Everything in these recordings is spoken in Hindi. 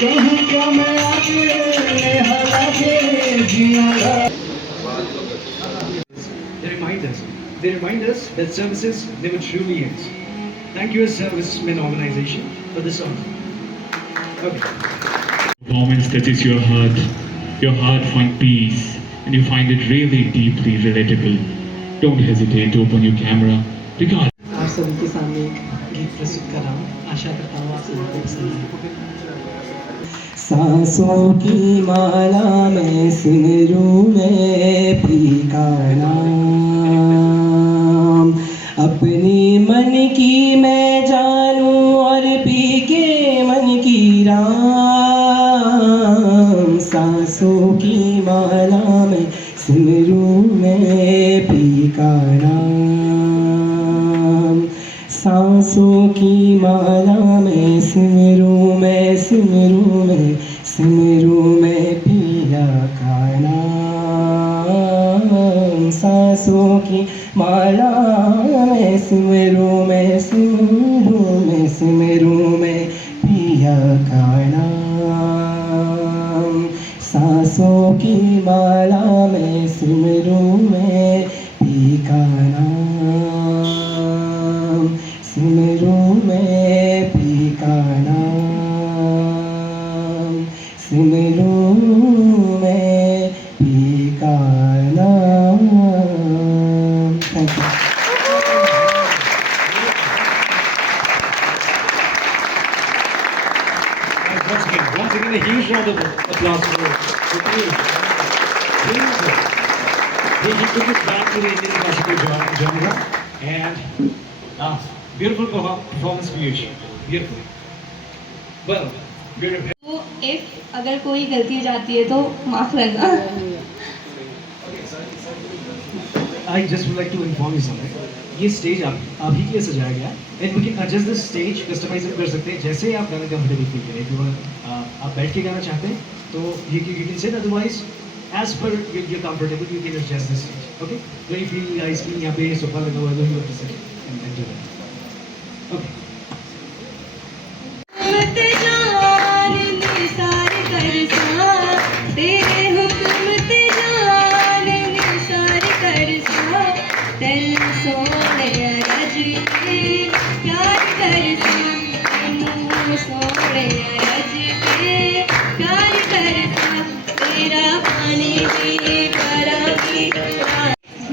कहूँ क्या मैं आगे हालांकि जिया। They remind us that services never truly ends. Thank you, Servicemen Organization, for this song. Okay. Performance touches your heart finds peace, and you find it really deeply relatable. Don't hesitate to open your camera, because आप सभी के सामने एक गीत प्रस्तुत कर रहा हूँ। आशा करता हूँ आप सभी को पसंद आए। सांसों की माला में सिमरूं मैं पी का नाम, अपनी मन की मैं जानूं और पी के मन की राम। सांसों की माला में सिमरूं मैं पी का नाम, सांसों की माला में सिमरूं मैं पिया का नाम। सांसों की माला में सिमरूं मैं पिया का नाम। सांसों की माला में सिमरूं मैं पी का नाम, सिमरूं मैं पी का नाम, सिमरूं मैं पी का नाम। Thank you. Once again, a huge round of applause for you. He took it back to the Indian classical genre, and beautiful performance, Piyush. Beautiful. Well, we're तो if अगर कोई गलती हो जाती है तो माफ करना। I just would like to inform you something. ये स्टेज आप ही के लिए सजाया गया है, and we can adjust this stage, customize it कर सकते हैं जैसे आप गाना comfortable feel करें। If you want, आप बैठ के गाना चाहते हैं तो you can sit, otherwise as per you're comfortable you can adjust the stage. Okay? So if you guys feel यहाँ पे सोफा लगा हुआ है तो you have to sit and do that. Okay.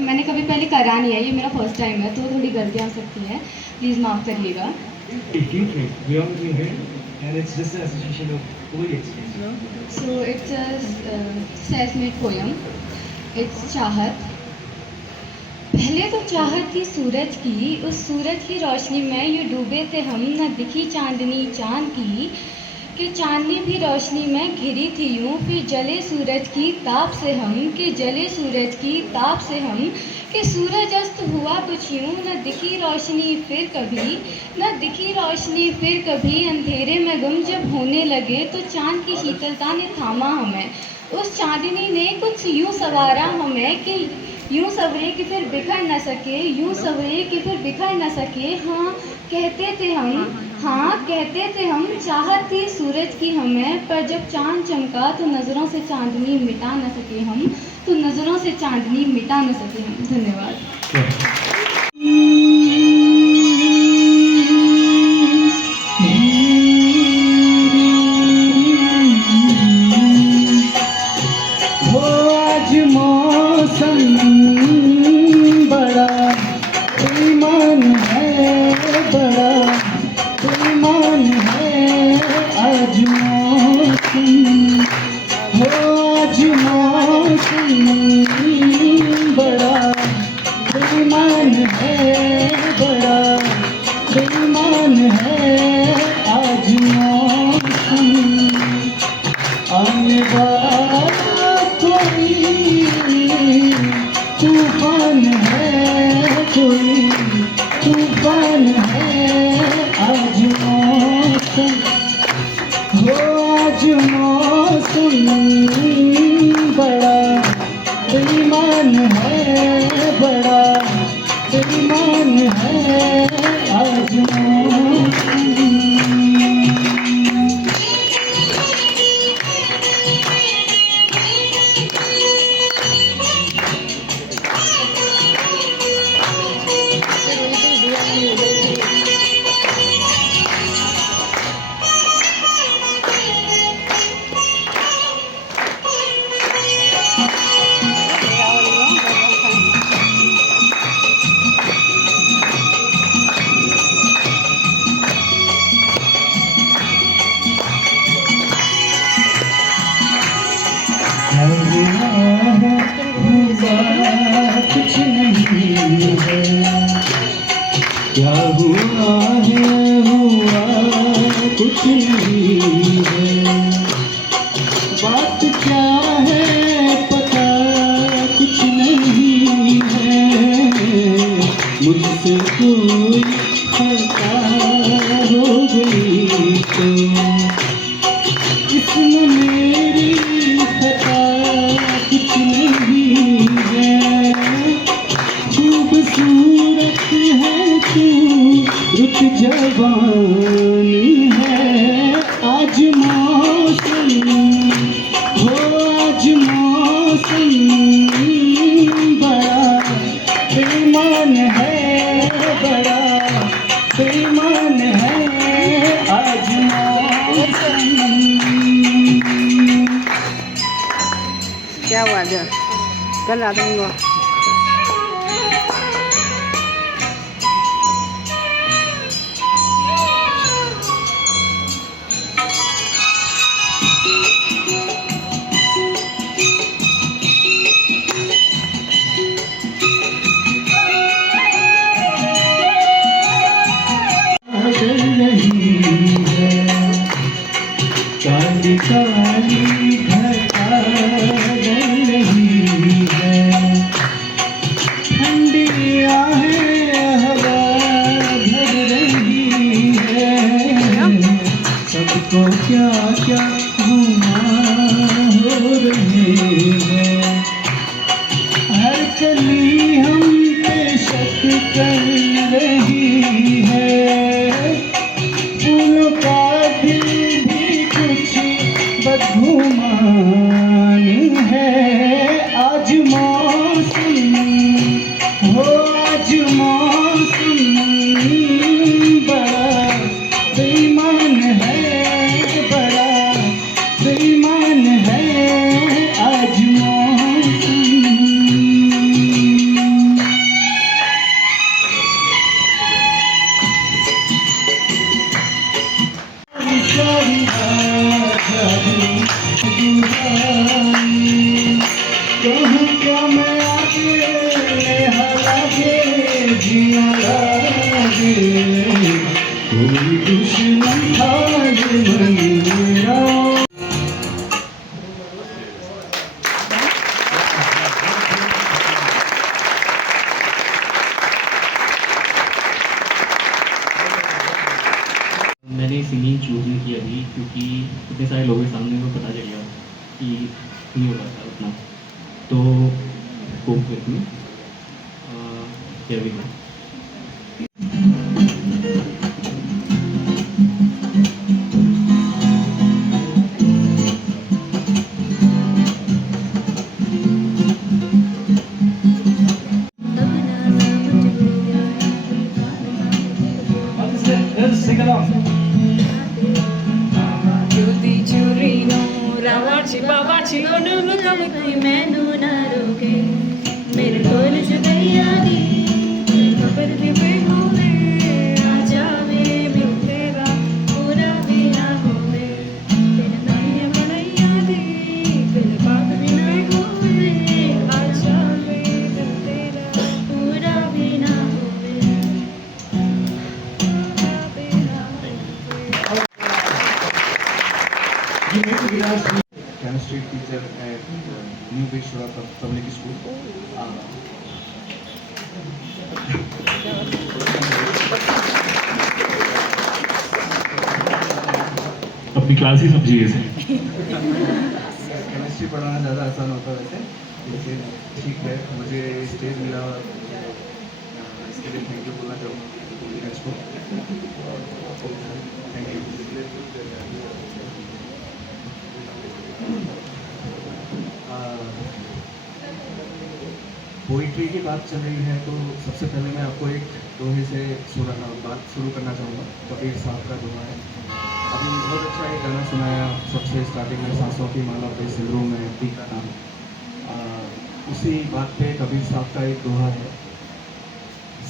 मैंने कभी पहले करा नहीं है, ये मेरा फर्स्ट टाइम है तो थोड़ी गलतियाँ हो सकती हैं, प्लीज़ माफ़ करिएगा। We all been here, and it's just an association of holy experience. So it's a self-made poem. It's चाहत। पहले तो चाहत थी सूरज की, उस सूरज की रोशनी में यूँ डूबे थे हम, न दिखी चांदनी चांद की, कि चांदनी भी रोशनी में घिरी थी यूँ, फिर जले सूरज की ताप से हम, कि जले सूरज की ताप से हम, कि सूरज अस्त हुआ कुछ यूँ, न दिखी रोशनी फिर कभी, न दिखी रोशनी फिर कभी, अंधेरे में गुम जब होने लगे तो चांद की शीतलता ने थामा हमें, उस चांदनी ने कुछ यूँ सवारा हमें कि यूँ सवरे कि फिर बिखर न सके, यूँ सवरे कि फिर बिखर न सके। हाँ कहते थे हम चाहत थी सूरज की हमें, पर जब चांद चमका तो नज़रों से चांदनी मिटा न सके हम, तो नज़रों से चांदनी मिटा न सके हम। धन्यवाद। बड़ा हुआ है हुआ कुछ नहीं है, बात क्या है पता कुछ नहीं है, मुझसे कोई खता हो गई तो इसमें मेरी खता कुछ नहीं है, खूबसूरत है तू रुत जवान है, आज मौसम हो आज मौसम बड़ा बेईमान है, बड़ा बेईमान है आज मौसम। क्या हुआ जो कल रात में चल रही है काली काली घटा जल रही है, ठंडी आहें हवा भर रही है, सबको क्या क्या घुमा हो रहे हैं, हर कली हम पे शक कर रही है, फूलों का दिल भी कुछ बदगुमान है, आज मौसम हो आज मौसम बड़ा बेईमान है, बड़ा बेईमान है आज मौसम। सारी आजादी कहूँ क्या मैं आगे हालांकि जिया लागे, कोई दुश्मन था ये मन मेरा। मैंने सिंगिंग चूज़ नहीं की अभी क्योंकि इतने सारे लोगों के सामने को पता चल गया कि नहीं हो पाता उतना, तो cope with me here we go. Let's sing along. Judy Churino, Rawachi Babachi, Onu Kamiki, Menu Naruke, Made a toilet to the Yadi, Papa the big home, Ajame, Miltera, Pura Vina Home, Penania Manayadi, Pelapaka Vina Home, Ajame, Miltera, Pura Vina Home. Chemistry teacher at New Vishwa Public School. अपनी क्लास ही समझिए इसे। केमिस्ट्री पढ़ाना ज़्यादा आसान होता है वैसे, लेकिन ठीक है, मुझे स्टेज मिला और इसके लिए थैंक यू बोलना चाहूँगा नीरज को। Thank you. पोइट्री की बात चल रही है तो सबसे पहले मैं आपको एक दोहे से बात शुरू करना चाहूँगा। कबीर साहब का दोहा है। अभी बहुत अच्छा एक गाना सुनाया सबसे स्टार्टिंग में, सांसों की माला पे सिंदूरों में पीक का नाम। उसी बात पे कबीर साहब का एक दोहा है,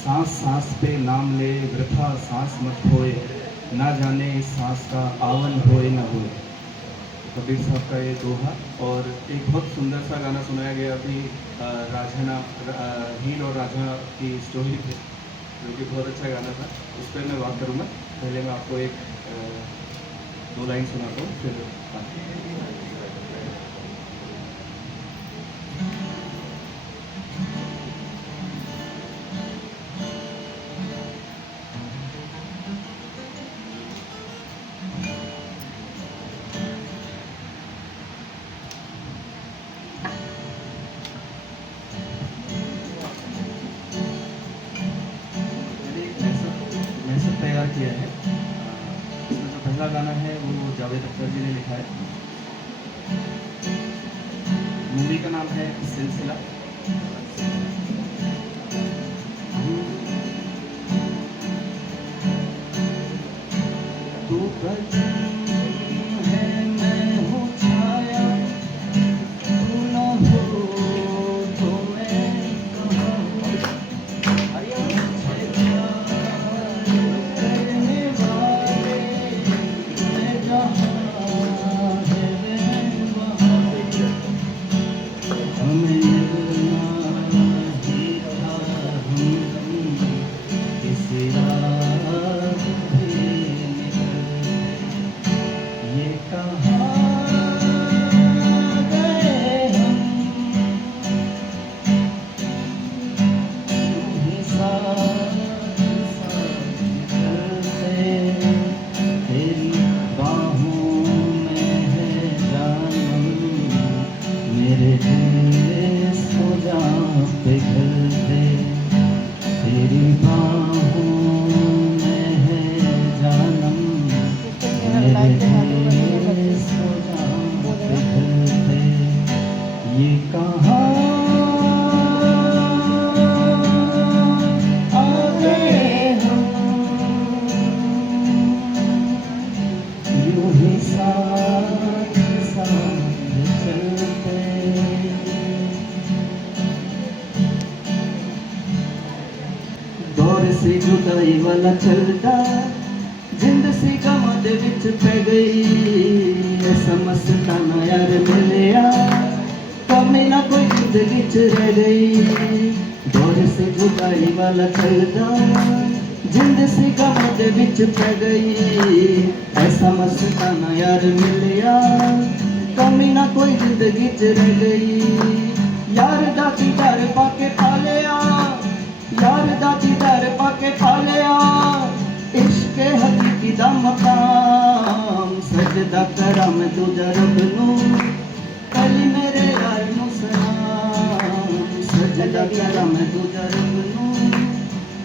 सांस सांस पे नाम ले वृथा सांस मत होए, ना जाने इस सांस का पावन होए न होए। कबीर साहब का ये दोहा। और एक बहुत सुंदर सा गाना सुनाया गया अभी, राझना हीर और राझा की स्टोरी पे, जो कि बहुत अच्छा गाना था, उस पर मैं बात करूँगा। पहले मैं आपको एक 2 लाइन सुनाता हूँ, फिर बात मैसेज तैयार किया है। इसमें जो पहला गाना है वो जावेद अख्तर जी ने लिखा है। मूवी का नाम है सिलसिला। तू कदम है मैं हूँ छाया, तू ना हो तो मैं कहाँ करने वाले मैं जहाँ है मैं वहाँ, हमें मिलना ही था हम किस राह पे निकल, ये कहाँ गए हम, यूं ही साथ साथ चलते, तेरी बाहों में है जानम, मेरे दिल सो जा पिघलते, तेरी बाहों में है जानम, मेरे दिल सो जा पिघलते, ये कहाँ आ गए हम, यूं ही साथ साथ चलते। दौर से जुदाई वाला चलदा, जिंद सी गमां दे विच पै गई, समझदाना यार मिलिया, कमी ना कोई जिंदगी च रह गई। दौर से जुदाई वाला चलदा, जिंद सी गमां दे विच पै गई, ऐसा मस्ताना यार मिलिया, कमी ना कोई जिंदगी च रह गई। यार दा दीदार पाके पालिया, यार दा दीदार पाके पालिया, इश्क हकीकी दा मकाम, सजदा करा मैं तुझा रब नू, कल मेरे यार नू सलाम, सजदा करा मैं तुझा रब नू,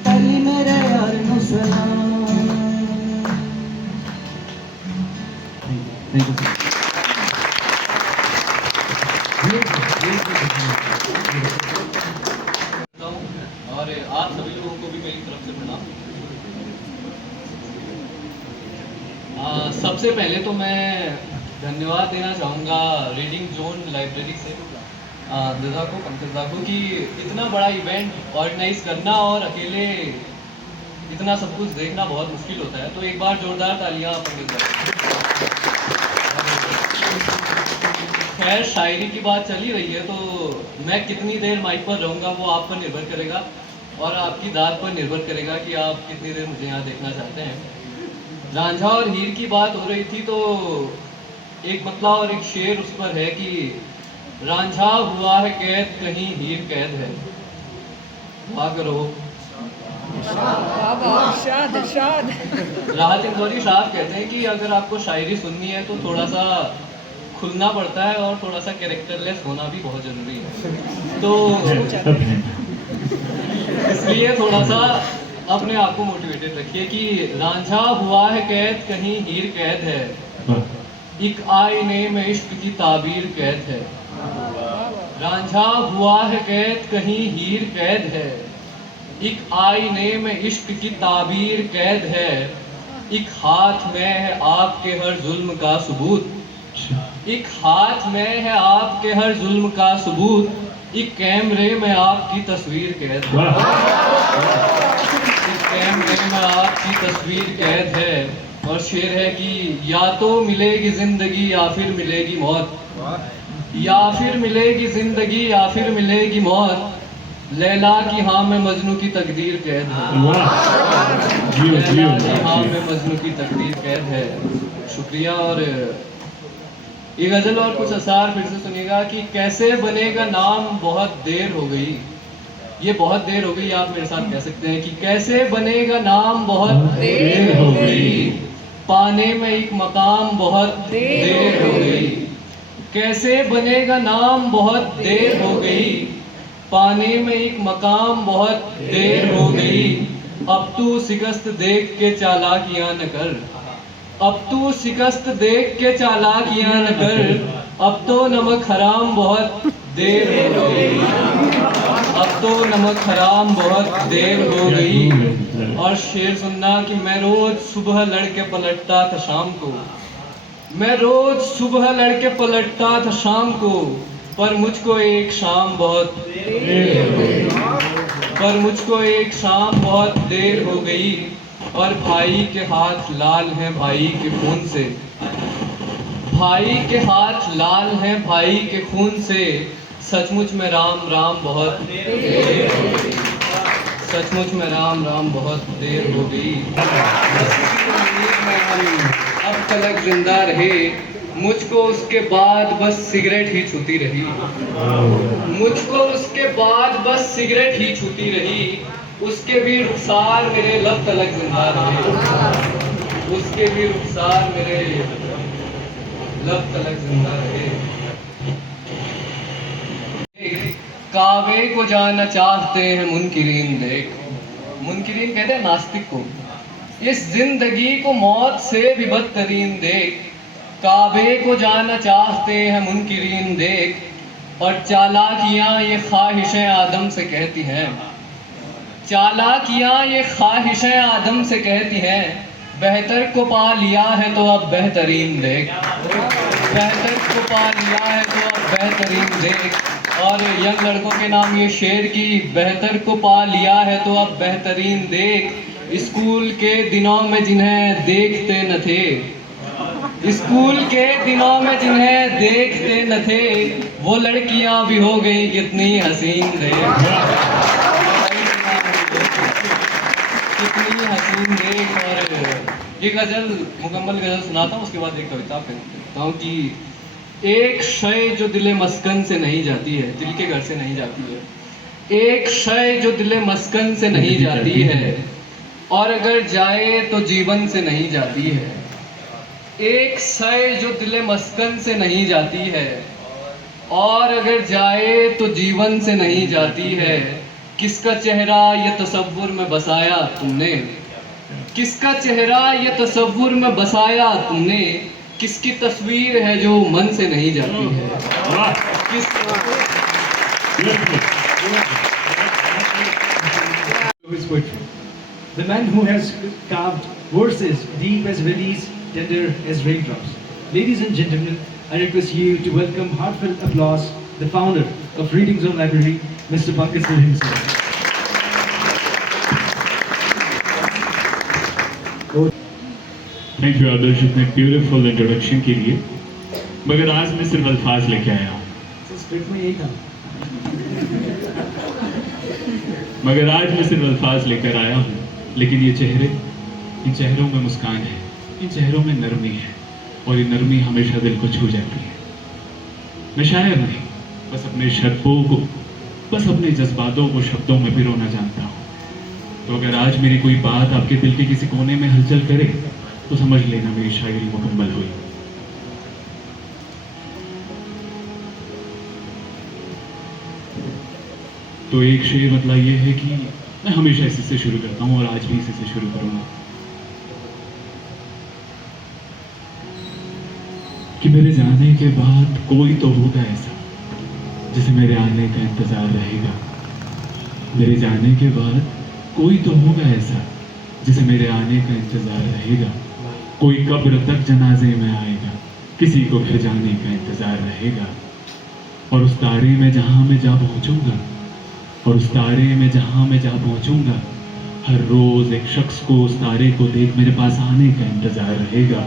कल मेरे यार नू सलाम। Thank you. और आप सभी लोगों को भी मेरी तरफ से प्रणाम। सबसे पहले तो मैं धन्यवाद देना चाहूँगा रीडिंग जोन लाइब्रेरी से रज़ा को, पंकज रज़ा को, कि इतना बड़ा इवेंट ऑर्गेनाइज करना और अकेले इतना सब कुछ देखना बहुत मुश्किल होता है। तो एक बार जोरदार तालियां पंकज रज़ा। खैर, शायरी की बात चली रही है, तो मैं कितनी देर माइक पर रहूँगा वो आप पर निर्भर करेगा और आपकी दाद पर निर्भर करेगा कि आप कितनी देर मुझे यहाँ देखना चाहते हैं। रांझा और हीर की बात हो रही थी, तो एक मतला और एक शेर उस पर है कि रांझा हुआ है कैद कहीं हीर कैद है, वाह करो। राहत इंदौरी साहब कहते हैं कि अगर आपको शायरी सुननी है तो थोड़ा सा खुलना पड़ता है और थोड़ा सा कैरेक्टरलेस होना भी बहुत जरूरी है। तो इसलिए थोड़ा सा अपने आप को मोटिवेटेड रखिए कि रांझा हुआ है कैद कहीं हीर कैद है, एक आईने में इश्क की ताबीर कैद है। रांझा हुआ है कैद कहीं हीर कैद है, एक आईने में इश्क की ताबीर कैद है, एक हाथ में है आपके हर जुल्म का सबूत, एक हाथ में है आपके हर जुल्म का सबूत, एक कैमरे में आपकी तस्वीर कैद है, एक कैमरे में आपकी तस्वीर कैद है। और शेर है कि या तो मिलेगी जिंदगी या फिर मिलेगी मौत, या फिर मिलेगी जिंदगी या फिर मिलेगी मौत, लैला की हाँ में मजनू की तकदीर कैद है। वाह जियो जियो लैला की हाँ जियो। में मजनू की तकदीर कैद है। शुक्रिया। और ये गजल और कुछ असार फिर से सुनिएगा कि कैसे बनेगा नाम बहुत देर हो गई। ये बहुत देर हो गई, आप मेरे साथ कह सकते हैं कि कैसे बनेगा नाम बहुत देर हो गई, पाने में एक मकाम बहुत देर हो गई। कैसे बनेगा नाम बहुत देर हो गई, पाने में एक मकाम बहुत देर हो गई। अब तू शिकस्त देख के चालाकियां न कर, अब तू शिकस्त देख के चालाकियां न कर, अब तो नमक हराम बहुत देर हो गई, अब तो नमक हराम बहुत देर हो गई। और शेर सुनना कि मैं रोज सुबह लड़के पलटता था शाम को, मैं रोज सुबह लड़के पलटता था शाम को, पर मुझको एक शाम बहुत देर हो गई, पर मुझको एक शाम बहुत देर हो गई। और भाई के हाथ लाल हैं भाई के खून से, भाई के हाथ लाल हैं भाई के खून से, सचमुच में राम राम बहुत देर हो गई, सचमुच में राम राम बहुत देर हो गई। बस इसी उम्मीद में हम अब तलक जिंदा रहे, मुझको उसके बाद बस सिगरेट ही छूती रही, मुझको उसके बाद बस सिगरेट ही छूती रही। उसके भी रुखसार मेरे लब तलक जिंदा रहे, उसके भी रुखसार मेरे लब तलक जिंदा रहे। काबे को जाना चाहते हैं मुनकिरीन देख, मुनकिरीन कहते हैं नास्तिक को, इस जिंदगी को मौत से भी बदतरीन देख। काबे को जाना चाहते हैं मुनकिरीन देख, और चालाकियां ये ख्वाहिशें आदम से कहती हैं, चालाकियां ये ख्वाहिशें आदम से कहती हैं, बेहतर को पा लिया है तो अब बेहतरीन देख, बेहतर को पा लिया है तो अब बेहतरीन देख। और यंग लड़कों के नाम ये शेर की, बेहतर को पा लिया है तो अब बेहतरीन देख। स्कूल के दिनों में जिन्हें देखते न थे, स्कूल के दिनों में जिन्हें देखते न थे, वो लड़कियां भी हो गई कितनी हसीन देख, कितनी हसीन देख। और ये गजल मुकम्मल गजल सुनाता हूँ, उसके बाद एक कविता कहता हूँ कि एक शय जो दिले मस्कन से नहीं जाती है, दिल के घर से नहीं जाती है, एक शय जो दिले मस्कन से नहीं जाती है, और अगर जाए तो जीवन से नहीं जाती है। एक शय जो दिले मस्कन से नहीं जाती है, और अगर जाए तो जीवन से नहीं जाती है। किसका चेहरा ये तसव्वुर में बसाया तुमने, किसका चेहरा ये तसव्वुर में बसाया तुमने, किसकी तस्वीर है जो मन से नहीं जाती है। His poetry. The man who has carved verses deep as valleys, tender as raindrops. Ladies and gentlemen, I request you to welcome heartfelt applause the founder of Reading Zone Library, Mr. Pankaj Sir himself. Thank you Adarsh इतने ब्यूटीफुल इंट्रोडक्शन के लिए। मगर आज मैं सिर्फ अल्फाज लेके आया हूँ, स्क्रिप्ट में यही था। मगर आज मैं सिर्फ अल्फाज लेकर आया हूँ, लेकिन ये चेहरे, इन चेहरों में मुस्कान है, इन चेहरों में नरमी है, और ये नरमी हमेशा दिल को छू जाती है। मैं शायर नहीं, बस अपने शब्दों को, बस अपने जज्बातों को शब्दों में पिरोना जानता हूँ। तो अगर आज मेरी कोई बात आपके दिल के किसी कोने में हलचल करे, तो समझ लेना मेरी शायरी मुकम्मल हुई। तो एक शेर मतलब ये है कि मैं हमेशा इसी से शुरू करता हूँ, और आज भी इसी से शुरू करूंगा कि मेरे जाने के बाद कोई तो होगा ऐसा जिसे मेरे आने का इंतजार रहेगा। मेरे जाने के बाद कोई तो होगा ऐसा जिसे मेरे आने का इंतजार रहेगा। कोई कब्र तक जनाजे में आएगा, किसी को फिर जाने का इंतजार रहेगा। और उस तारे में जहां मैं जा पहुंचूंगा, और उस तारे में जहां मैं जा पहुंचूंगा, हर रोज एक शख्स को उस तारे को देख मेरे पास आने का इंतजार रहेगा।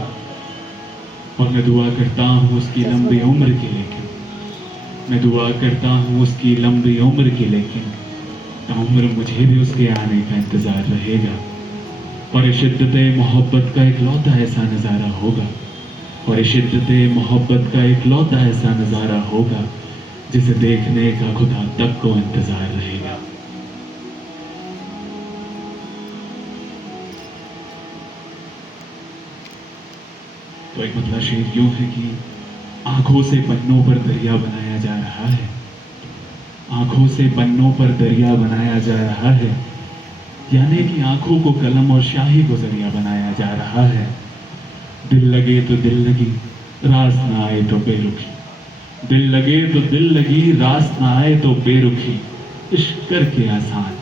और मैं दुआ करता हूँ उसकी लंबी उम्र के, लेकिन मैं दुआ करता हूँ उसकी लंबी उम्र की, लेकिन ताउम्र मुझे भी उसके आने का इंतजार रहेगा। और शिद्दत मोहब्बत का इकलौता ऐसा नज़ारा होगा, और शिद्दत मोहब्बत का इकलौता ऐसा नज़ारा होगा जिसे देखने का खुदा तक को इंतजार रहेगा। तो एक मतलब शेर यूं है कि आंखों से पन्नों पर दरिया बनाया जा रहा है, आंखों से पन्नों पर दरिया बनाया जा रहा है, यानी कि आंखों को कलम और शाही को जरिया बनाया जा रहा है। दिल लगे तो दिल लगी, रास ना आए तो बेरुखी, दिल लगे तो दिल लगी, रास ना आए तो बेरुखी। इश्क करके आसान,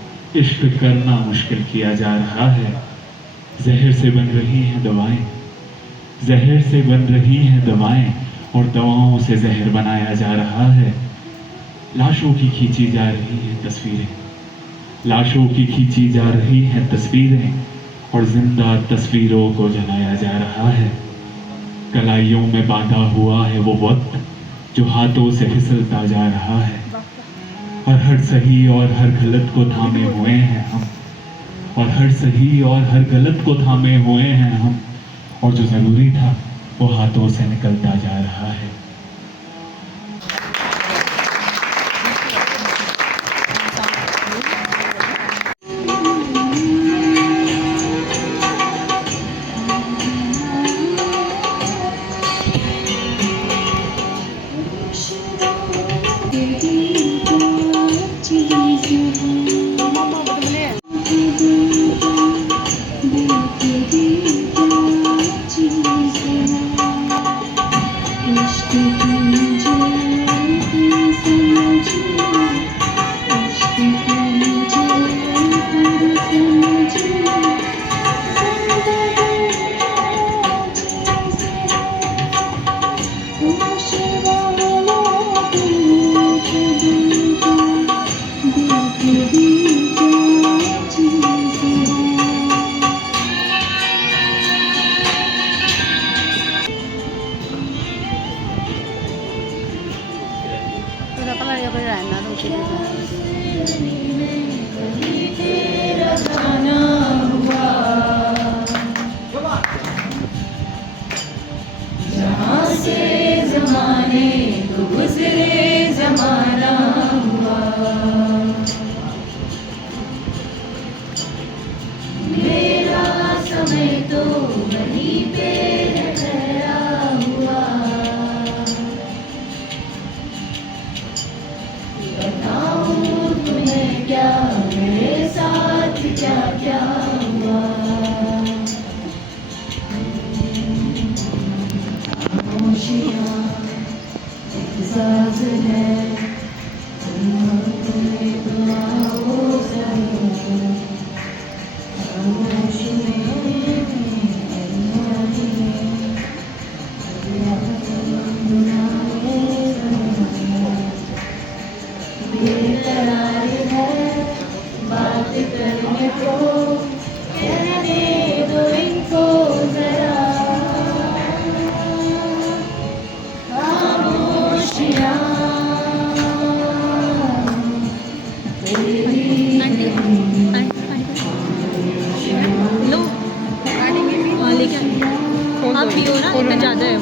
इश्क करना मुश्किल किया जा रहा है। जहर से बन रही हैं दवाएं, जहर से बन रही हैं दवाएं, और दवाओं से जहर बनाया जा रहा है। लाशों की खींची जा रही हैं तस्वीरें, लाशों की खींची जा रही हैं तस्वीरें, और जिंदा तस्वीरों को जलाया जा रहा है। कलाइयों में बांधा हुआ है वो वक्त जो हाथों से फिसलता जा रहा है, और हर सही और हर गलत को थामे हुए हैं हम, और हर सही और हर गलत को थामे हुए हैं हम, और जो जरूरी था वो हाथों से निकलता जा रहा है। जहाँ से ज़माने को गुज़रे ज़माना हुआ, मेरा समय तो वहीं पे ठहरा हुआ। बताऊँ तुम्हें क्या मेरे साथ क्या क्या हुआ। खामोशियाँ एक साज है, तुम्हें तो आओ ज़रूर। खामोशी बेकरार है बात करने को, कहने दो इनको जरा। खामोशियाँ लो लेकिन आप पियो ना, इतना ज़्यादा है।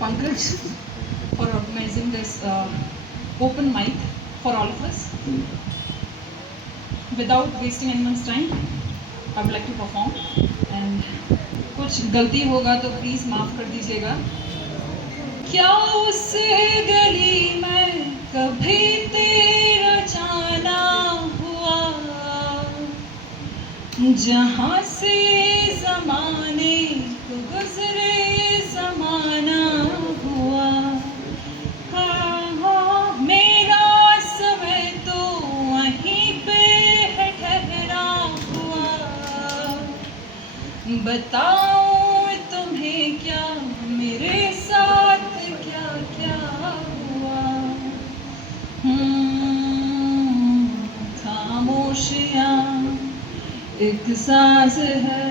Pankaj for organizing this open mic for all of us. Without wasting anyone's time, I would like to perform. And कुछ गलती होगा तो प्लीज माफ कर दीजिएगा। क्या उस गली में कभी तेरा जाना हुआ, जहाँ से ज़माने को गुज़रे ज़माना हुआ। हाँ हाँ बताऊं तुम्हें क्या मेरे साथ क्या क्या हुआ। खामोशियाँ एक साज है,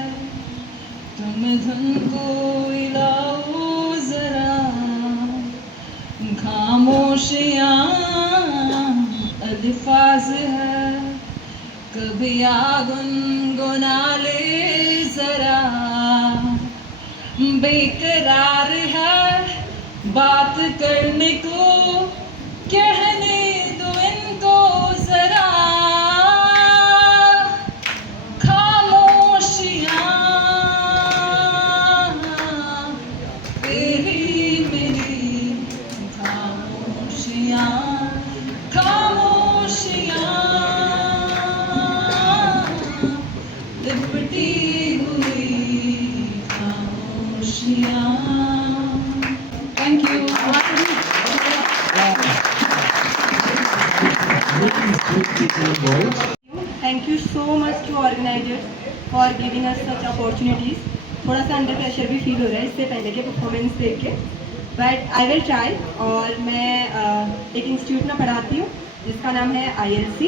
तुम धुन को हिलाओ जरा। खामोशियाँ अल्फाज है, कभी आ गुनगुना ले जरा। बेकरार है बात करने को, कहने दो इनको जरा। खामोशियाँ तेरी मेरी खामोशियाँ, खामोशियाँ लिपटी हुई खामोशियाँ। Thank you. Thank you so much to organizers for giving us such opportunities. थोड़ा सा अंडर प्रेशर भी फील हो रहा है इससे पहले के परफॉर्मेंस देख के, बट आई विल ट्राई। और मैं एक इंस्टीट्यूट में पढ़ाती हूँ जिसका नाम है ILC,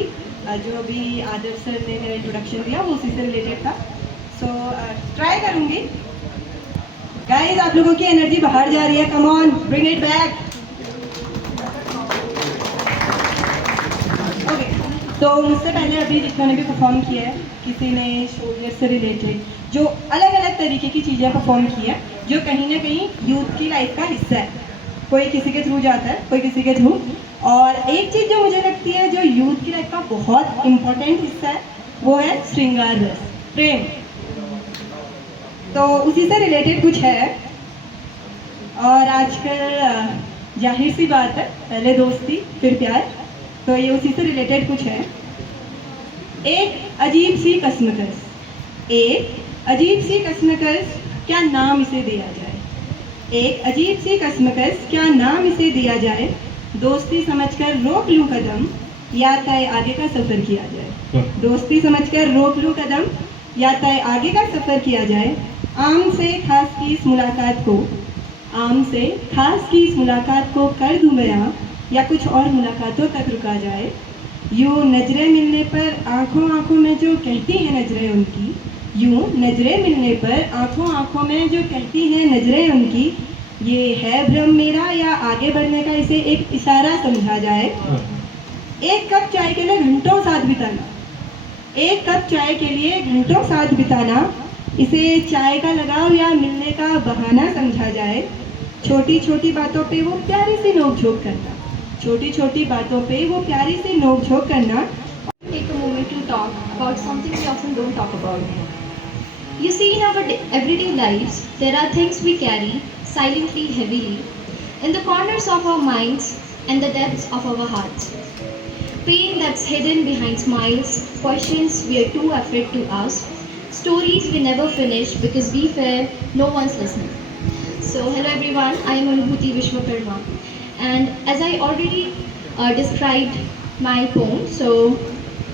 जो अभी आदर्श सर ने मेरा इंट्रोडक्शन दिया वो उसी से रिलेटेड था। सो ट्राई करूँगी। गाइस, आप लोगों की एनर्जी बाहर जा रही है, come on bring it back. Okay, तो मुझसे पहले अभी जिन्होंने भी परफॉर्म किया है, किसी ने शोल्डर से रिलेटेड जो अलग अलग तरीके की चीज़ें परफॉर्म की है, जो कहीं ना कहीं यूथ की लाइफ का हिस्सा है। कोई किसी के थ्रू जाता है, कोई किसी के थ्रू। और एक चीज़ जो मुझे लगती है जो यूथ की लाइफ का बहुत इम्पोर्टेंट हिस्सा है, वो है श्रृंगार रस, प्रेम। तो उसी से रिलेटेड कुछ है। और आजकल जाहिर सी बात है, पहले दोस्ती फिर प्यार, तो ये उसी से रिलेटेड कुछ है। एक अजीब सी कस्मकस, एक अजीब सी कस्मकस, क्या नाम इसे दिया जाए। एक अजीब सी कस्मकस, क्या नाम इसे दिया जाए। दोस्ती समझकर रोक लूं कदम, या तय आगे का सफ़र किया जाए। दोस्ती समझकर रोक लूं कदम, या तय आगे का सफ़र किया जाए। आम से खास की इस मुलाकात को, आम से खास की इस मुलाकात को कर दूं बयां, या कुछ और मुलाकातों तक रुका जाए। यूँ नजरें मिलने पर आंखों आंखों में जो कहती हैं नजरें उनकी, यूँ नजरें मिलने पर आंखों आंखों में जो कहती हैं नजरें उनकी। ये है भ्रम मेरा या आगे बढ़ने का इसे एक इशारा समझा जाए। एक कप चाय के लिए घंटों साथ बिताना, एक कप चाय के लिए घंटों साथ बिताना, इसे चाय का लगाव या मिलने का बहाना समझा जाए। छोटी छोटी बातों पे वो प्यारी सी नोक-झोंक करना, छोटी छोटी बातों पे वो प्यारी सी नोक-झोंक करना। Take a moment to talk about something we often don't talk about. You see, in our everyday lives, there are things we carry silently, heavily, in the corners of our minds and the depths of our hearts. Pain that's hidden behind smiles, questions we are too afraid to ask, stories we never finish because we fear no one's listening. So, hello everyone, I am Anubhuti Vishwakarma, and as I already described my poem, so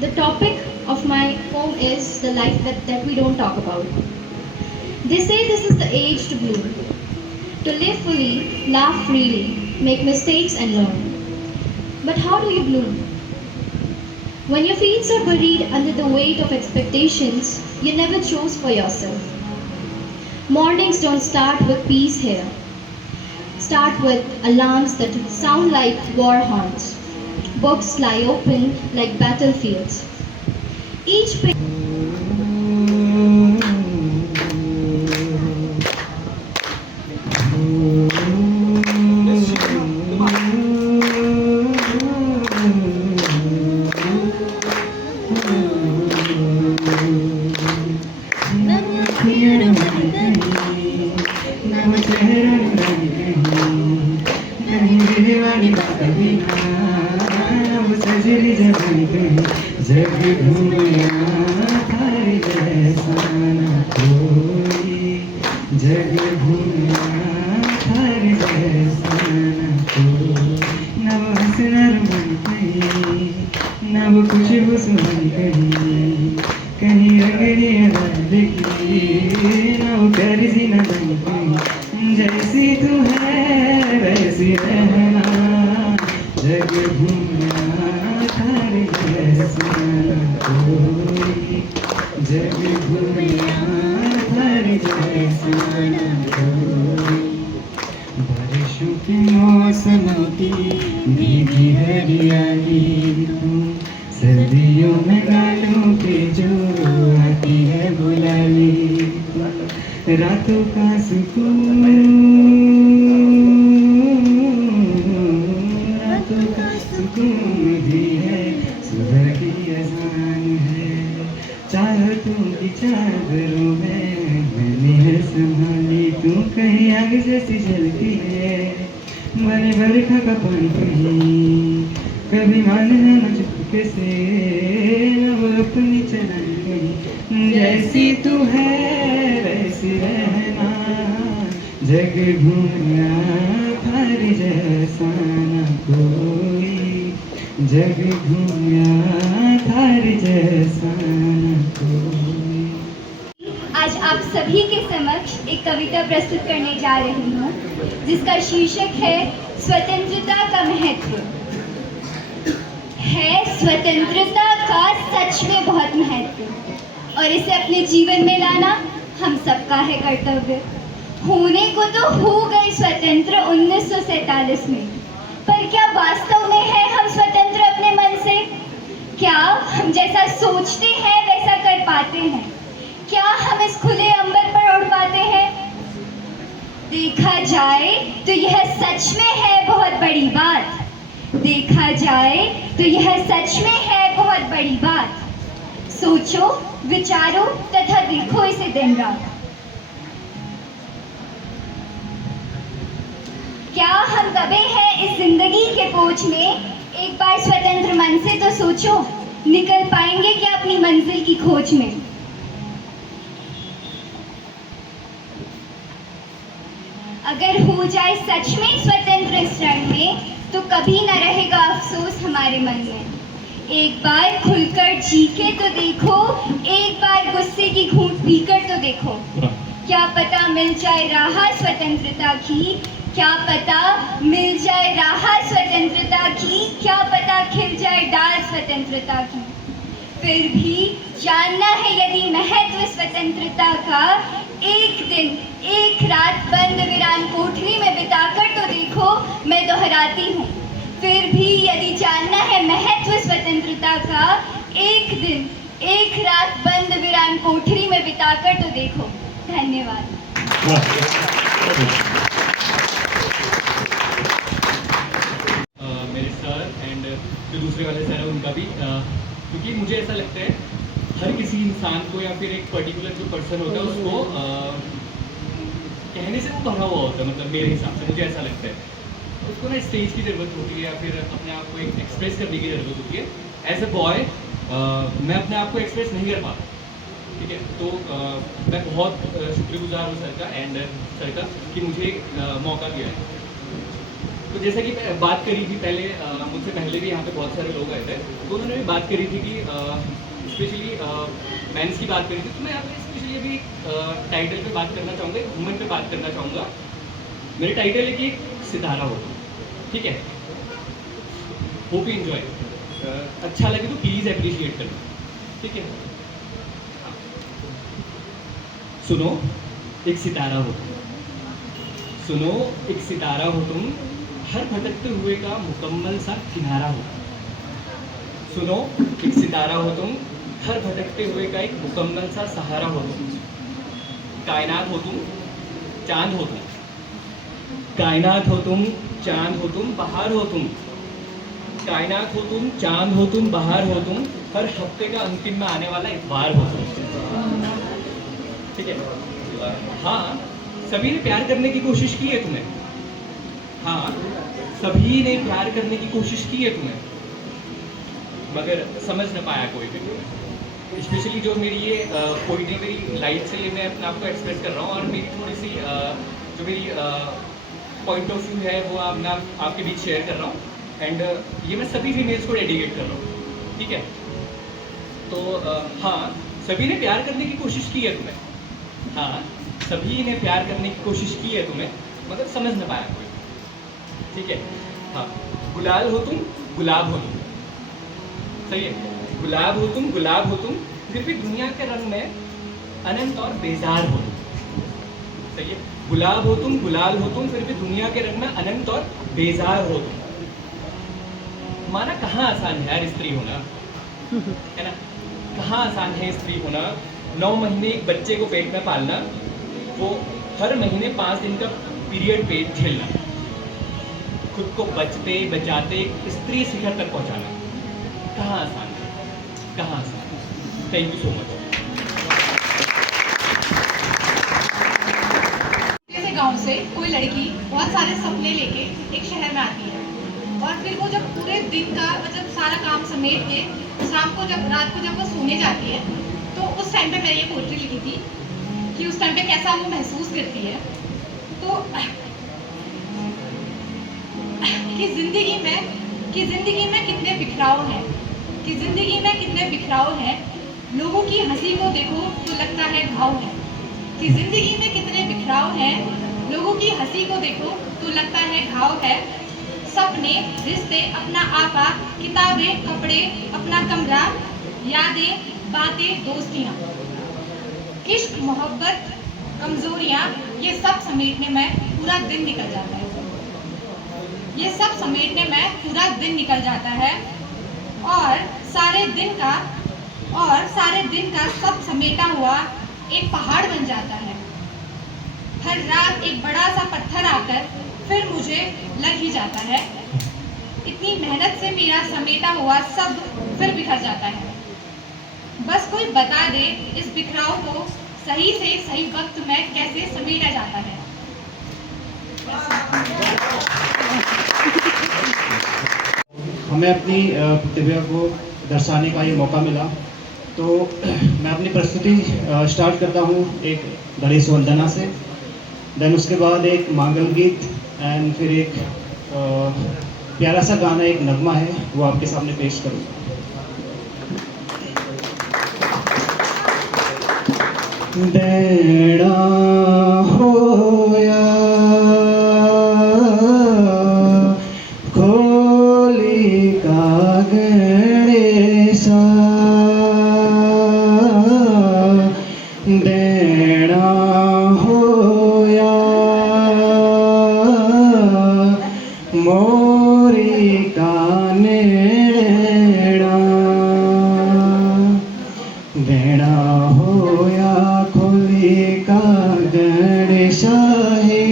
the topic of my poem is the life that we don't talk about. They say this is the age to bloom, to live fully, laugh freely, make mistakes and learn. But how do you bloom? When your feet are buried under the weight of expectations you never chose for yourself. Mornings don't start with peace here. Start with alarms that sound like war horns. Books lie open like battlefields. Each page जग घूमिया थारे जैसा न कोई, जग घूमिया थारे जैसा न कोई। न वो हंसना रुमन कहीं, न वो खुशबू सुमन कहीं, कहीं रंगनी अदाद की ना वो प्यारी सी ना बनती, जैसी तू है वैसी रहना, जग घूमना थारे जैसा कोई, जग घूमना थारे जैसा कोई। बारिशों के मौसम की भीगी हरियाली तू, सर्दियों में गालों पे जो आती है बुलाली तू, रातों का सुकून, रातों का सुकून भी है, सुबह की अजान है, चाहतों की चादरों में मैंने है संभाली तू, कहीं आग जैसी जलती है, बड़े बरखा का पानी कहीं, कभी मान जाना चुपके से, अब अपनी चलन गई, जैसी तू है वैसी रहना, जग घूमना थारे जैसा न कोई, जग घूमना थारे जैसा न कोई। आज आप सभी के समक्ष एक कविता प्रस्तुत करने जा रही हूँ जिसका शीर्षक है स्वतंत्रता का महत्व। है स्वतंत्रता का सच में बहुत महत्व और इसे अपने जीवन में लाना हम सबका है कर्तव्य। होने को तो हो गए स्वतंत्र 1947 में, पर क्या वास्तव में है हम स्वतंत्र अपने मन से? क्या हम जैसा सोचते हैं वैसा कर पाते हैं? क्या हम इस खुले अंबर पर उड़ पाते हैं? देखा जाए तो यह सच में है बहुत बड़ी बात। देखा जाए तो यह सच में है बहुत बड़ी बात। सोचो, विचारो तथा देखो इसे दिन रात। क्या हम दबे हैं इस जिंदगी के बोझ में? एक बार स्वतंत्र मन से तो सोचो, निकल पाएंगे क्या अपनी मंजिल की खोज में? अगर हो जाए सच में स्वतंत्र इस रण में, तो कभी न रहेगा अफसोस हमारे मन में। एक बार खुलकर जी के तो देखो, एक बार गुस्से की घूंट पीकर तो देखो। क्या पता मिल जाए राह स्वतंत्रता की, क्या पता मिल जाए राह स्वतंत्रता की, क्या पता खिल जाए डाल स्वतंत्रता की। फिर भी जानना है यदि महत्व स्वतंत्रता का, एक दिन एक रात बंद वीरान कोठरी में बिताकर तो देखो। मैं दोहराती हूँ, फिर भी यदि जानना है महत्व स्वतंत्रता का, एक दिन एक रात बंद वीरान कोठरी में बिताकर तो देखो। धन्यवाद। मेरे सर एंड जो दूसरे वाले सर हैं उनका भी, क्योंकि मुझे ऐसा लगता है हर किसी इंसान को या फिर एक पर्टिकुलर जो पर्सन होता है उसको कहने से वो भरा हुआ होता है, मतलब मेरे हिसाब से मुझे ऐसा लगता है उसको ना स्टेज की ज़रूरत होती है या फिर अपने आप को एक एक्सप्रेस करने की ज़रूरत होती है। एज ए बॉय मैं अपने आप को एक्सप्रेस नहीं कर पाता, ठीक है। तो मैं बहुत शुक्रगुजार हूँ सर का एंड सर का कि मुझे मौका दिया है। तो जैसा कि मैं बात करी थी पहले, मुझसे पहले भी यहाँ पे बहुत सारे लोग आए थे, तो उन्होंने भी बात करी थी कि स्पेशली मेंस की बात करी थी। तो मैं यहाँ पे स्पेशली अभी टाइटल पे बात करना चाहूँगा, एक वुमेन पे बात करना चाहूँगा। मेरे टाइटल है कि एक सितारा हो, ठीक है। होप यू एंजॉय, अच्छा लगे तो प्लीज़ अप्रिशिएट करना, ठीक है। सुनो एक सितारा हो, सुनो एक सितारा हो तुम, हर भटकते हुए का मुकम्मल सा किनारा हो। सुनो एक सितारा हो तुम, हर भटकते हुए का एक मुकम्मल सा सहारा हो तुम। कायनात हो तुम, चांद हो तुम, कायनात हो तुम, चांद हो तुम, बहार हो तुम। कायनात हो तुम, चांद हो तुम, बहार हो तुम, हर हफ्ते का अंतिम में आने वाला इतवार हो तुम, ठीक है। हाँ, सभी ने प्यार करने की कोशिश की है तुम्हें, हाँ सभी ने प्यार करने की कोशिश की है तुम्हें, मगर समझ न पाया कोई भी तुम्हें। स्पेशली जो मेरी ये पोइट्री मेरी लाइफ से मैं अपने आप को एक्सप्रेस कर रहा हूँ, और मेरी थोड़ी सी जो मेरी पॉइंट ऑफ व्यू है वो मैं आपके बीच शेयर कर रहा हूँ। एंड ये मैं सभी फीमेल्स को डेडिकेट कर रहा हूँ, ठीक है। तो हाँ, सभी ने प्यार करने की कोशिश की है तुम्हें, हाँ, सभी ने प्यार करने की कोशिश की है तुम्हें, मगर समझ न पाया कोई। ठीक है, हाँ, गुलाल हो तुम, गुलाब हो तुम, सही है। गुलाब हो तुम, गुलाब हो तुम, फिर भी दुनिया के रंग में अनंत और बेजार हो तुम, सही है। गुलाब हो तुम, गुलाल हो तुम, फिर भी दुनिया के रंग में अनंत और बेजार हो तुम। माना कहाँ आसान है यार स्त्री होना, है ना। कहाँ आसान है स्त्री होना। 9 महीने एक बच्चे को पेट में पालना, वो हर महीने 5 दिन का पीरियड पे झेलना, खुद को बचते बचाते स्त्री शिखर तक पहुंचाना, कहाँ आसान है, कहाँ आसान है। Thank you so much. जैसे गांव से कोई लड़की बहुत सारे सपने लेके एक शहर में आती है, और फिर वो जब पूरे दिन का मतलब सारा काम समेट के शाम को जब रात को जब वो सोने जाती है, तो उस टाइम पे मैंने ये पोएट्री लिखी थी कि उस टाइम पे कैसा वो महसूस करती है। तो कि जिंदगी में कितने बिखराव हैं, कि जिंदगी में कितने बिखराव हैं, लोगों की हंसी को देखो तो लगता है घाव है। कि जिंदगी में कितने बिखराव हैं, लोगों की हंसी को देखो तो लगता है घाव है। सपने, रिश्ते, अपना आपा, किताबें, कपड़े, अपना कमरा, यादें, बातें, दोस्तियाँ, इश्क, मोहब्बत, कमजोरियाँ, ये सब समेटने में पूरा दिन निकल जाता है। ये सब समेटने में पूरा दिन निकल जाता है, और सारे दिन का सब समेटा हुआ एक पहाड़ बन जाता है। हर रात एक बड़ा सा पत्थर आकर फिर मुझे लग ही जाता है। इतनी मेहनत से मेरा समेटा हुआ सब फिर बिखर जाता है। बस कोई बता दे इस बिखराव को सही से सही वक्त में कैसे समेटा जाता है। हमें अपनी प्रतिभा को दर्शाने का ये मौका मिला, तो मैं अपनी प्रस्तुति स्टार्ट करता हूँ एक गणेश वंदना से, देन उसके बाद एक मांगल गीत, एंड फिर एक प्यारा सा गाना, एक नगमा है, वो आपके सामने पेश करूँगा। देड़ा होया खोली का गणेशा, देड़ा होया मोरी का नेड़ा, देड़ा होया खोली का गणेशा है,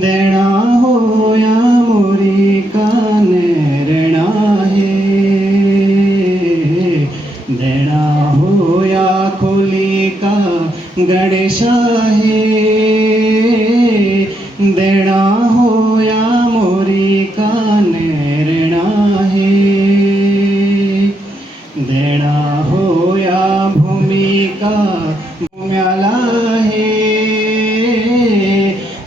देड़ा होया मोरी का नेड़ा है, देड़ा होया खोली का गणेशा है, देड़ा होया मोरी का नेड़ा है, देड़ा होया भूमि का म्याला है,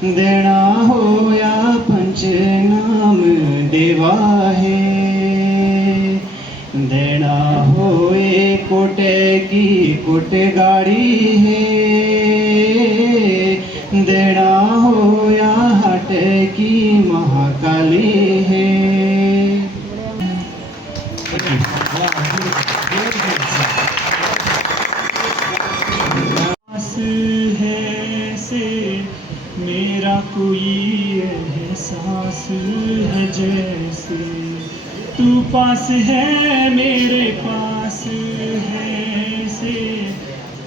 देड़ा होया पंचनाम देवा है, देड़ा होए कोटे की कोटे गाड़ी है, देड़ा होया हट की महाकाली है। है से मेरा कोई एहसास है, जैसे तू पास है मेरे पास है, से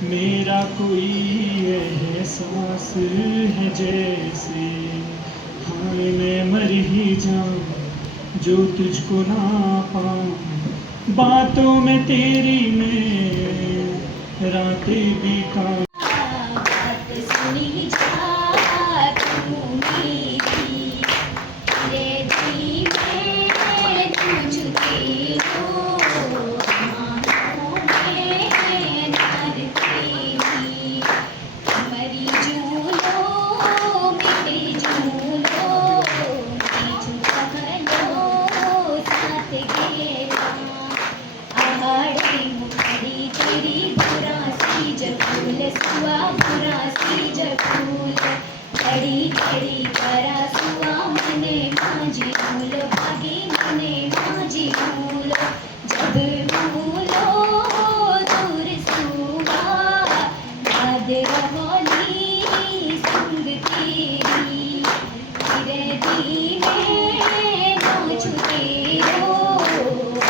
मेरा कोई एहसास है, जैसे हाय मैं मर ही जाऊं जो तुझको ना पाऊं, बातों में तेरी मैं रातें बिताऊं। बात सुनी जा तू मेरी, तेरे दिल में तुझके हो आँखों में नर तेरी, मरी झूलो मिटे झूलो बीजू कहलो साथ गेला, आहाड़े मुखड़ी तेरी बुरा सी जगह फूल सुआ बुरा सी जफूल घड़ी घड़ी करा सुआ मने मांझी मूल भागी मने मांझी मूल जब मूलो दूर सुआ याद रहोली संग तेरी तेरे दी में नोच तेरो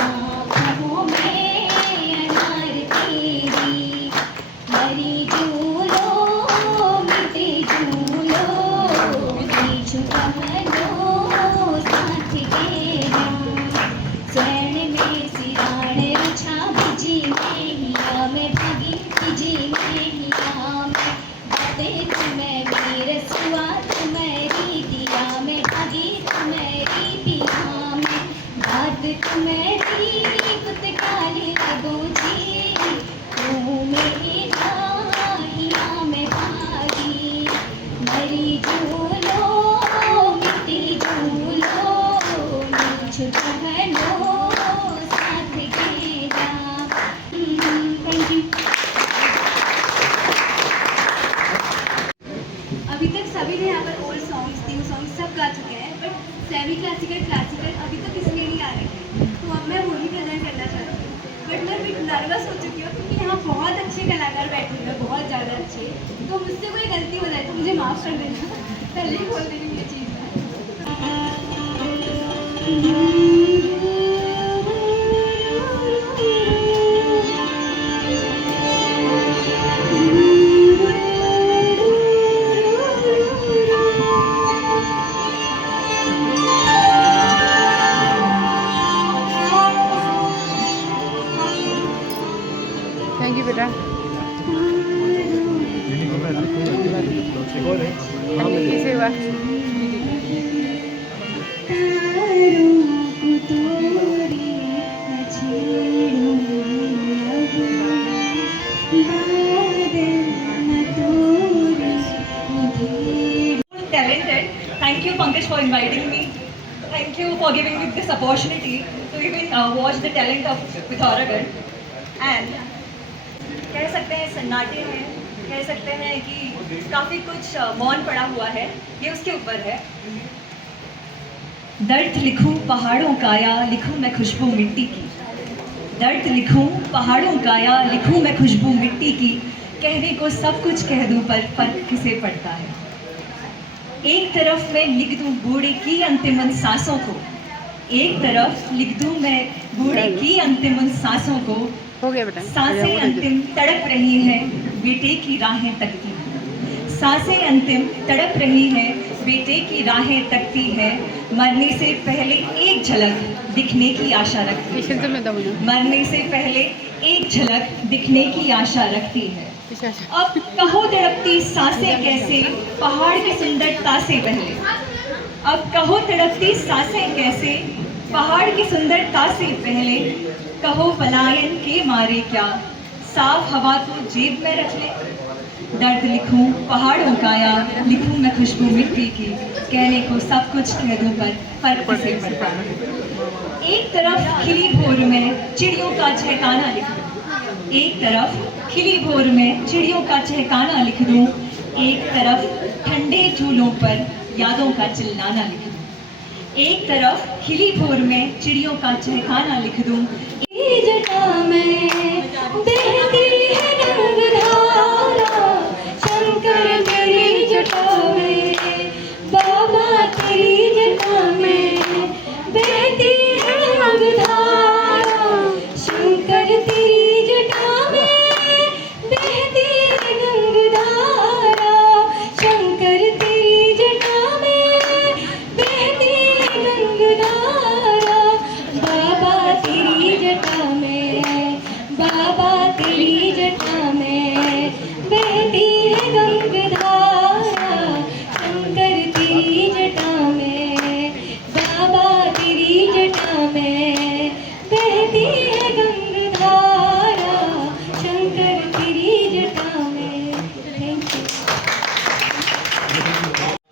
आँखों में अनार तेरी मरी झूलो मिटे झूलो बीच कहनो साथ तेरा स्वर्ण में सिराण रुछा बिजी में हिया में भागी बिजी में हिया में बातें तुम्हें मेरे सुआ तुम्हारी दिया में भागी तुम्हारी पिया में बात तुम्हारी कुत काली लगोची तू मेरी हिया में भागी मरी झूलो मिट्टी झूलो नीच कहनो साथ गेरा। Thank you. अभी तक सभी ने यहाँ पर ओल्ड सॉन्ग्स न्यू सॉन्ग्स सब गा चुके हैं बट सेमी क्लासिकल क्लासिकल अभी तक किसी ने नहीं गा रखे हैं, तो अब मैं वो ही प्रेजेंट करना चाहती हूँ। बट मैं बिल्कुल नर्वस हो चुकी हूँ क्योंकि यहाँ बहुत अच्छे कलाकार बैठे हुए हैं, बहुत ज़्यादा अच्छे। तो मुझसे कोई गलती हो जाए तो मुझे माफ़ कर देना, पहले ही बोल दे रही हूँ ये चीज़ थैंक यू बेटा। तकनीकी सेवा Talented. Thank you, Pankaj, for inviting me. Thank you for giving me this opportunity to even watch the talent of Pithoragarh. And कह सकते हैं सन्नाटे हैं, कह सकते हैं कि काफ़ी कुछ मौन पड़ा हुआ है, ये उसके ऊपर है। दर्द लिखूं पहाड़ों का या लिखूं मैं खुशबू मिट्टी की, दर्द लिखूं पहाड़ों का या लिखूं मैं खुशबू मिट्टी की, कहने को सब कुछ कह दूं पर फर्क किसे पड़ता है। एक तरफ मैं लिख दूं बूढ़े की अंतिम सांसों को, एक तरफ लिख दूं मैं बूढ़े की अंतिम सांसों को, हो गया बेटा। सांसें अंतिम तड़प रही हैं बेटे की राहें तकती हैं, सांसें अंतिम तड़प रही हैं बेटे की राहें तकती हैं, मरने से पहले एक झलक दिखने की आशा रखती है, मरने से पहले एक झलक दिखने की आशा रखती है। अब कहो तड़पती सांसें कैसे पहाड़ की सुंदरता से पहले, अब कहो तड़पती सांसें कैसे पहाड़ की सुंदरता से पहले, कहो पलायन के मारे क्या साफ हवा को जेब में रख ले, दर्द लिखूं पहाड़ों का या लिखूं मैं खुशबू मिट्टी की, कहने को सब कुछ कह दूं पर फर्क किसे पड़ता है। एक तरफ खिली भोर में चिड़ियों का चहकाना लिख दूं, एक तरफ खिली भोर में चिड़ियों का चहकाना लिख दूं, एक तरफ ठंडे झूलों पर यादों का चिल्लाना लिख दूं, एक तरफ खिली भोर में चिड़ियों का चहकाना लिख दूं। जटा में बहती है गंगाधारा, शंकर तेरी जटा में, बाबा तेरी जटा में बहती है गंगाधारा, शंकर तेरी जटा में बहती है गंगाधारा, शंकर तेरी जटा में बहती है गंगाधारा, बाबा तेरी जटा में, बाबा तेरी जटा में बहती है गंगाधारा, शंकर तेरी जटा में, बाबा तेरी जटा में बहती है गंगाधारा, शंकर तेरी जटा में। Thank you.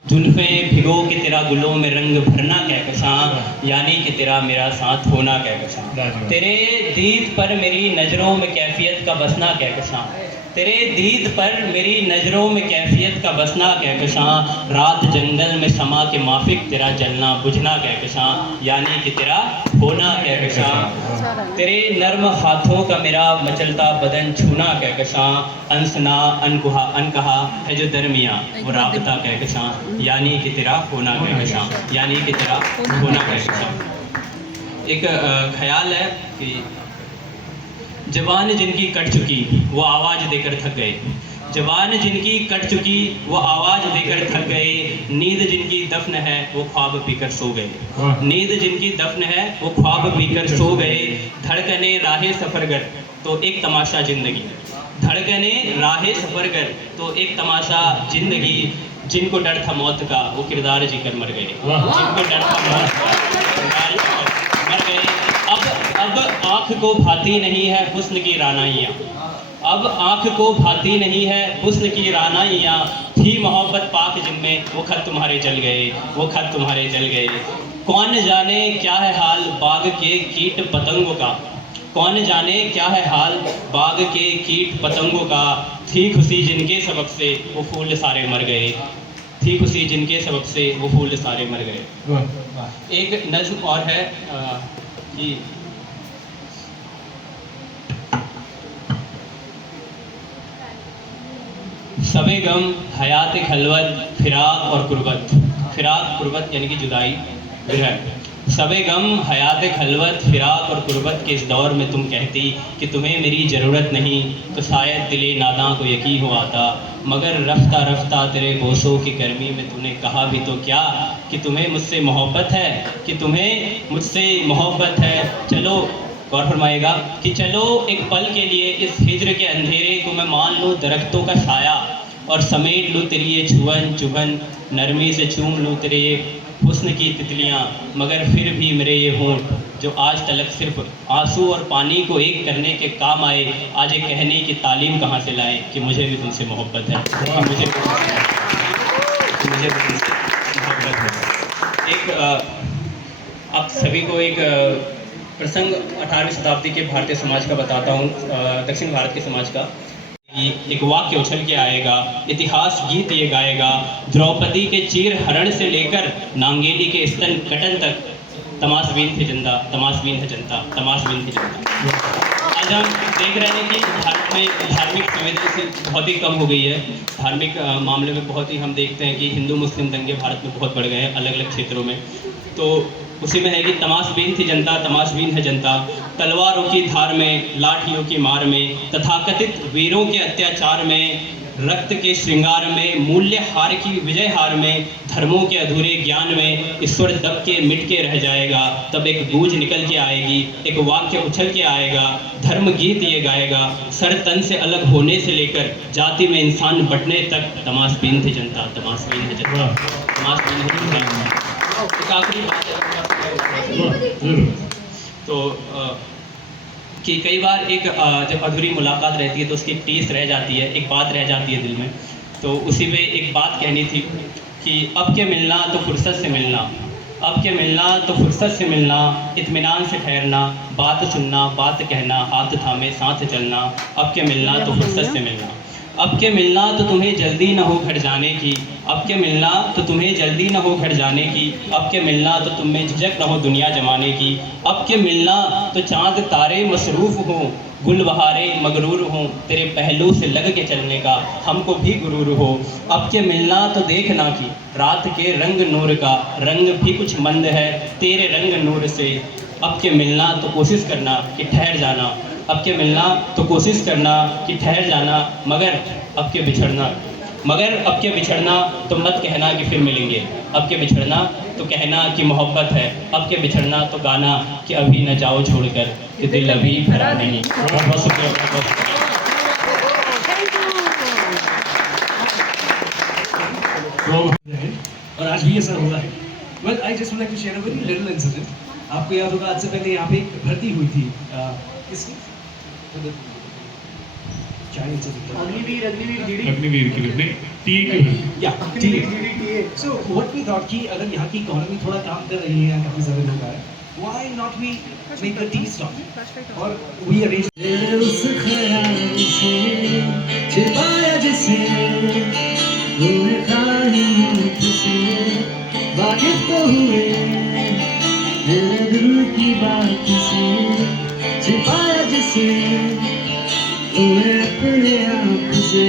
जुल्फे भिगो के तेरा गुलों में रंग भरना कहकशां, यानी कि तेरा मेरा साथ होना कहकशां, तेरे दीद पर मेरी नज़रों में कैफियत का बसना कहकशां, तेरे दीद पर मेरी नज़रों में कैफियत का बसना कहकशां, रात जंगल में समा के माफिक तेरा जलना बुझना कहकशां, यानी कि तेरा होना कहकशां। तेरे नर्म हाथों का मेरा मचलता बदन छूना कहकशां, अनसना अनकहा है जो दरमियाँ वो राबता कहकशां, यानी कि तेरा होना कहकशां, यानी कि तेरा होना कहकशां। एक ख्याल है कि जवान जिनकी कट चुकी वो आवाज़ देकर थक गए, जवान जिनकी कट चुकी वो आवाज़ देकर थक गए, नींद जिनकी दफन है वो ख्वाब पीकर सो गए, नींद जिनकी दफन है वो ख्वाब पीकर सो गए। धड़कने राहे सफ़रगर तो एक तमाशा ज़िंदगी, धड़कने राहे सफ़रगर तो एक तमाशा ज़िंदगी, जिनको डर था मौत का वो किरदार जीकर मर गए, जिनको डर था मौत का किरदार जीकर मर गए। अब आँख को भाती नहीं है हुस्न की रानाइयाँ, अब आँख को भाती नहीं है हुस्न की रानाइयाँ, थी मोहब्बत पाक जिनमें वो खत तुम्हारे जल गए, वो खत तुम्हारे जल गए। कौन जाने क्या है हाल बाग के कीट पतंगों का, कौन जाने क्या है हाल बाग के कीट पतंगों का, थी खुशी जिनके सबक से वो फूल सारे मर गए, थी खुशी जिनके सबक से वो फूल सारे मर गए। एक नज़्म और है कि सबे गम हयात खलवत फिराक और कुर्बत, फिराक कुर्बत यानी कि जुदाई विरह, सबे गम हयात खलवत फिराक और कुर्बत के इस दौर में तुम कहती कि तुम्हें मेरी ज़रूरत नहीं, तो शायद दिले नादां को यकीन हो आता, मगर रफ्ता रफ्ता तेरे बोसों की गर्मी में तूने कहा भी तो क्या कि तुम्हें मुझसे मोहब्बत है, कि तुम्हें मुझसे मोहब्बत है। चलो गौर फरमाएगा कि चलो एक पल के लिए इस हिज्र के अंधेरे को मैं मान लूँ दरख्तों का साया, और समेट लूँ तेरी ये छुअन चुभन, नरमी से चूम लूँ तेरे ये हुस्न की तितलियाँ, मगर फिर भी मेरे ये होंठ जो आज तलक सिर्फ आंसू और पानी को एक करने के काम आए, आज ये कहने की तालीम कहाँ से लाएं कि मुझे भी तुमसे मोहब्बत है, कि मुझे भी तुमसे मोहब्बत है। एक आप सभी को एक प्रसंग 18वीं शताब्दी के भारतीय समाज का बताता हूँ, दक्षिण भारत के समाज का। एक वाक्य उछल के आएगा, इतिहास गीत ये गाएगा, द्रौपदी के चीर हरण से लेकर नांगेली के स्तन कटन तक, तमाशबीन थे जनता, तमाशबीन है जनता, तमाशबीन थी जनता। आज हम देख रहे हैं कि भारत में धार्मिक संवेदनशीलता बहुत ही कम हो गई है, धार्मिक मामले में बहुत ही हम देखते हैं कि हिंदू मुस्लिम दंगे भारत में बहुत बढ़ गए हैं अलग अलग क्षेत्रों में। तो उसी में है कि तमाशबीन थी जनता, तमाशबीन है जनता, तलवारों की धार में, लाठियों की मार में, तथाकथित वीरों के अत्याचार में, रक्त के श्रृंगार में, मूल्य हार की विजय हार में, धर्मों के अधूरे ज्ञान में, ईश्वर दब के मिट के रह जाएगा, तब एक गूंज निकल के आएगी, एक वाक्य उछल के आएगा, धर्म गीत ये गाएगा, सर तन से अलग होने से लेकर जाति में इंसान बंटने तक, तमाशबीन थी जनता, तमाशबीन है जनता, तमाशबीन है जनता। एक आखिरी बात तो कि कई बार एक जब अधूरी मुलाकात रहती है तो उसकी टीस रह जाती है, एक बात रह जाती है दिल में, तो उसी में एक बात कहनी थी कि अब के मिलना तो फुर्सत से मिलना, अब के मिलना तो फुर्सत से मिलना, इत्मीनान से ठहरना, बात सुनना, बात कहना, हाथ थामे साथ चलना, अब के मिलना तो फुर्सत से मिलना, अब के मिलना तो तुम्हें जल्दी न हो घर जाने की, अब के मिलना तो तुम्हें जल्दी न हो घर जाने की, अब के मिलना तो तुम्हें झिझक न हो दुनिया जमाने की, अब के मिलना तो चाँद तारे मसरूफ़ हों, गुलबहारे मगरूर हों, तेरे पहलू से लग के चलने का हमको भी गुरूर हो, अब के मिलना तो देखना कि रात के रंग नूर का रंग भी कुछ मंद है तेरे रंग नूर से, अब के मिलना तो कोशिश करना कि ठहर जाना, अब के मिलना तो कोशिश करना कि ठहर जाना, मगर अब के बिछड़ना, मगर अब के बिछड़ना तो मत कहना कि फिर मिलेंगे, अब के बिछड़ना तो कहना कि मोहब्बत है, अब के बिछड़ना तो गाना कि अभी न जाओ छोड़कर कि दिल अभी भरा नहीं। बहुत शुक्रिया, बहुत शुक्रिया। और आज भी ऐसा हुआ है। Well, I just would like to share a very little incident. आपको याद होगा आज से पहले यहाँ पे एक भर्ती हुई थी किसकी? अग्निवीर की नहीं, T So what we thought कि अगर यहाँ की इकोनॉमी थोड़ा काम कर रही है, काफ़ी सारे लोग आए, why not we make a tea stop? Or we arrange उस ख्याल से छिपाया जिसे हुए खाहियत से वाकिफ तो हुए मेरे दिल की बात से छिपाया जिसे हुए अपने आप से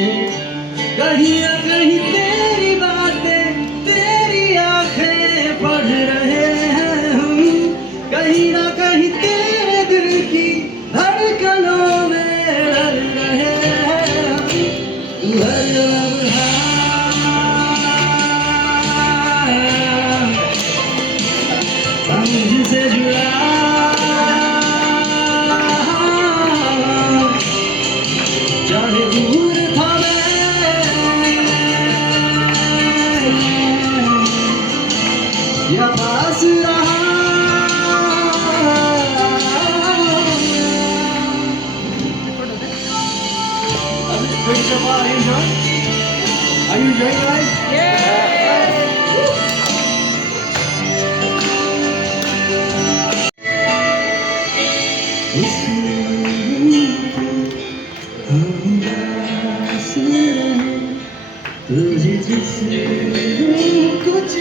कहीं ना कहीं तेरी बातें तेरी आंखें पढ़ रहे हैं हम कहीं ना कहीं तेरे दिल की धड़कनों में डर रहे हैं हम हर लम्हा मुझसे जुड़ा चाहे दूर था या पास रहा Are you enjoying? Are you enjoying, guys? तुझे जिससे कुछ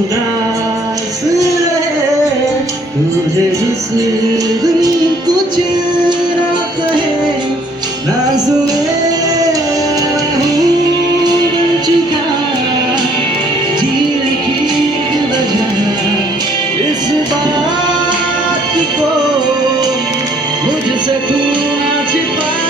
उदास रहे तुझे जिस कुछ ना कहे ना सुने बन चुका जीने की वजह इस बात को मुझसे तू ना छिपा